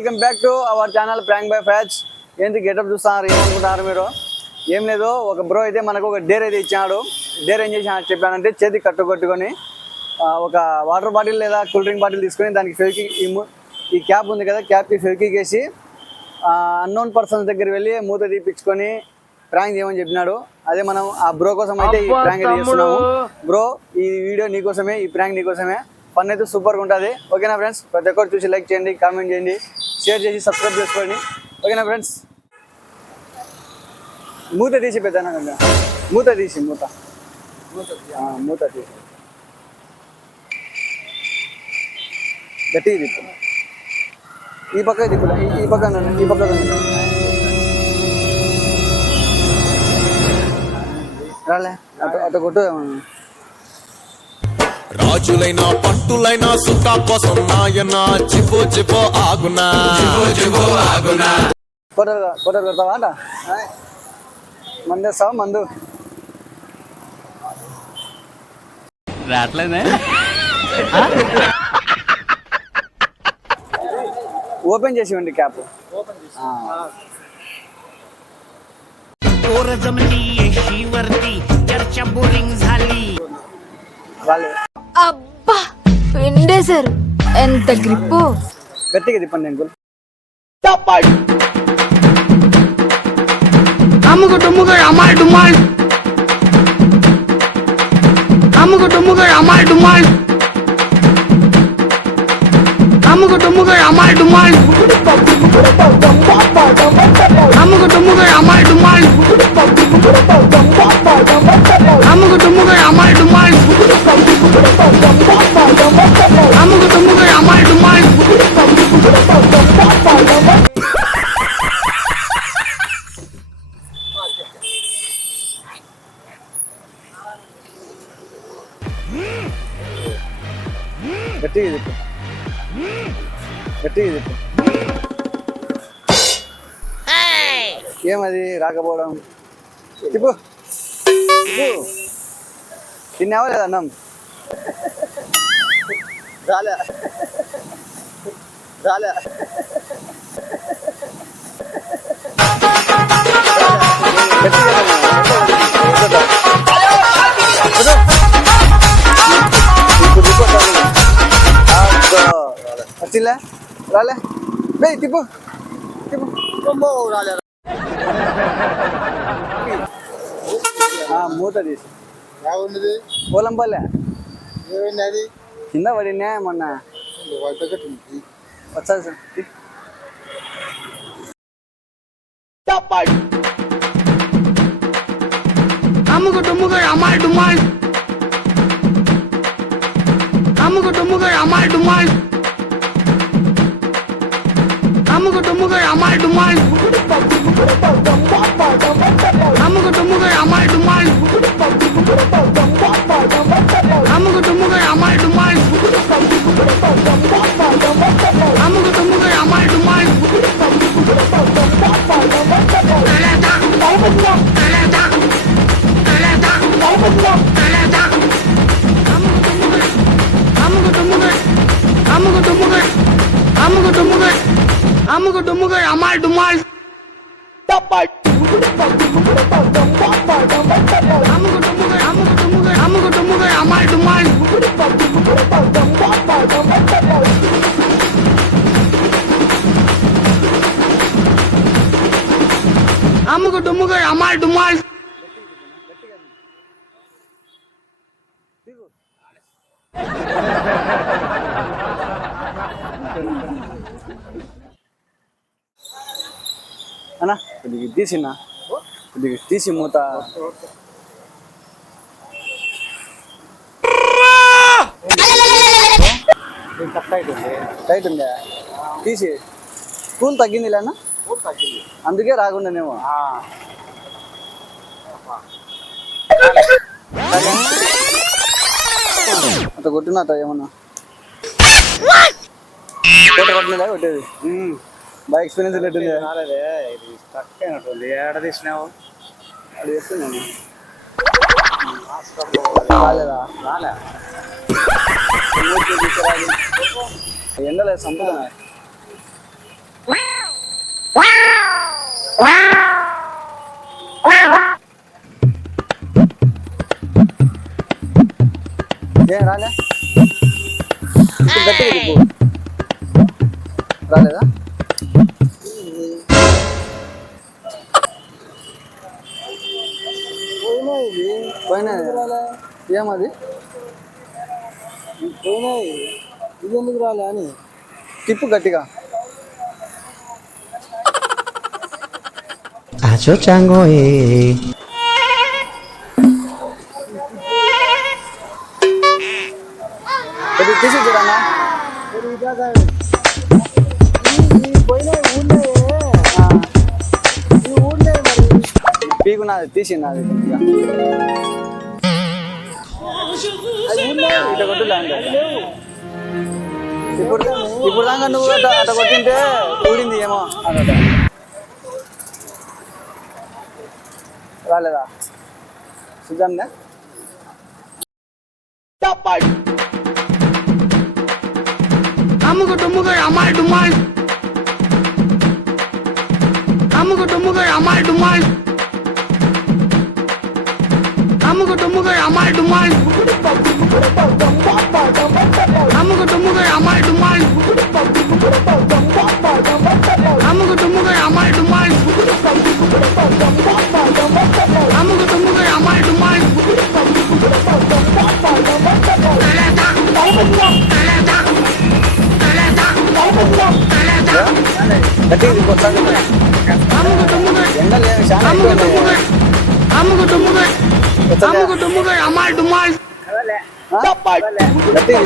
Welcome back to our channel prank by ఫ్యాచ్ ఏంటి getup చూస్తున్నారు? ఏమనుకుంటున్నారు మీరు? ఏం లేదు ఒక బ్రో అయితే మనకు ఒక డేర్ అయితే ఇచ్చాడు. డేర్ ఏం చేసి చెప్పానంటే చేతికి కట్టుకొట్టుకొని ఒక వాటర్ బాటిల్ లేదా కూల్ డ్రింక్ బాటిల్ తీసుకొని దానికి ఫెవికి ఈ క్యాప్ ఉంది కదా క్యాప్కి ఫెవికి వేసి అన్నోన్ పర్సన్స్ దగ్గర వెళ్ళి మూత తీపించుకొని ప్రాంక్ చేయమని చెప్పినాడు. అదే మనం ఆ బ్రో కోసం అయితే ఈ ప్రాంక్ అయితే చేస్తున్నాము. బ్రో ఈ వీడియో నీకోసమే ఈ ప్రాంక్ నీకోసమే ఫన్ అయితే సూపర్గా ఉంటుంది. ఓకేనా ఫ్రెండ్స్? ప్రతి ఒక్కరు చూసి లైక్ చేయండి కామెంట్ చేయండి. షేర్ చేసి సబ్స్క్రైబ్ చేసుకోండి. ఓకేనా ఫ్రెండ్స్ మూత తీసి పెద్దనా కదా మూత తీసి మూత. మూత తీసి. గట్టిగా తిప్పు ఈ పక్క తిప్పులా ఈ- పక్క ఈ పక్క రాలే అటు అటు కొట్టు ఏమన్నా. రాజులైన పట్టులైన సుఖా కోసం నాయన చిపో చిపో ఆగునా చిపో చిపో ఆగునా కొట్టరు కొట్టరు కొడతావా అంట మందు వేస్తావా మందు రావట్లేదే ఓపెన్ చేసి ఇవ్వండి క్యాప్ पोर जमली येशीवरती चर्चा बोरिंग झाली రాలే అబ్బా పిండేశారు ఎంత గ్రిప్పు గట్టిగా తిప్పండి అంకుల్ అమ్ముకు టుమ్ముకు అమ్మాయి డుమ్మాల్ అమ్ముకు టుమ్ముకు అమ్మాయి డుమ్మాల్ அமுக்கு டுமுகள் அமால் டுமால் அமுக்கு டுமுகள் அமால் டுமால் அமுக்கு டுமுகள் அமால் டுமால் அமுக்கு டுமுகள் அமால் டுமால் கட்டி இருக்கு. గట్టిగా ఏమది రాకపోవడం? చెప్పు. తిప్పు తిన్నావా లేదా అన్నం? రాలే. రాలే. గట్టిగా వచ్చిందా రాలే బే తిప్పు తిప్పు రాలే ఆ, మూత తీసి బాగున్నది పోలంపల్లె ఏమైంది అది కింద పడినా మొన్న వైపు వచ్చా సార్ తీ. అమ్ముకు టుమ్ముకు అమ్మాయి డుమ్మాల్ అమ్ముకు టుమ్ముకు అమ్మాయి డుమ్మాల్ அமுக்கு டுமுக்கு அமால் டுமால் அமுக்கு டுமுக்கு அமால் டுமால் அமுக்கு டுமுக்கு அமால் டுமால் அமுக்கு டுமுக்கு அமால் டுமால் தலதா தலதா தலதா தலதா அமுக்கு டுமுக்கு அமுக்கு டுமுக்கு அமுக்கு டுமுக்கு అమ్ముకు టుమ్ముకు అమ్మాయి డుమ్మాల్ అమ్ముకు టుమ్ముకు అమ్ముకు టుమ్ముకు అమ్ముకు టుమ్ముకు అమ్మాయి డుమ్మాల్ అమ్ముకు టుమ్ముకు అమ్మాయి డుమ్మాల్ అన్నా? కొద్దిగా తీసినా? కొద్దిగా తీసి మూత. టైట్ ఉందా? తీసి. కూల్ తగ్గింది లేనా అందుకే రాకుండానేమో. అంత కొట్టినట్ట ఏమన్నా? కొట్టేది? బాగా ఎక్స్పీరియన్స్ ఉన్నట్టుంది. ఇది స్టక్ అయినట్టుంది. ఏడ తీసినావు? అది చేస్తున్నాను రాలేదా? రాలే. ఎండలే సంపుతున్నా ఏం రాలే. రాలేదా? పోయినా ఏమది? పోయినాయి ఇది ఎందుకు రాలే అని. తిప్పు గట్టిగా. eh. కొద్దిగా తీసి చూడన్నా. పీకు నాది తీసి నాది కొద్దిగా. ఇట్ట కొట్టు ల్యాండ్. ఇప్పుడు ఇప్పుడు దాకా నువ్వు అట్ట అట్ట కొట్టింటే ఊడింది ఏమో అన్నట రాలేదా చూద్దాంగా అమ్ముకు డుమ్ముకు అమ్మాయి డుమ్మాయి அமுக்கு டுமுகை அமால் டுமால் அமுக்கு டுமுகை அமால் டுமால் அமுக்கு டுமுகை அமால் டுமால் கட்டிங் போட்டாங்க அமுக்கு டுமுகை. அமுக்கு டுமுகை. அமுக்கு டுமுகை. அமுக்கு டுமுகை அமால் டுமால் Kapan nanti kita?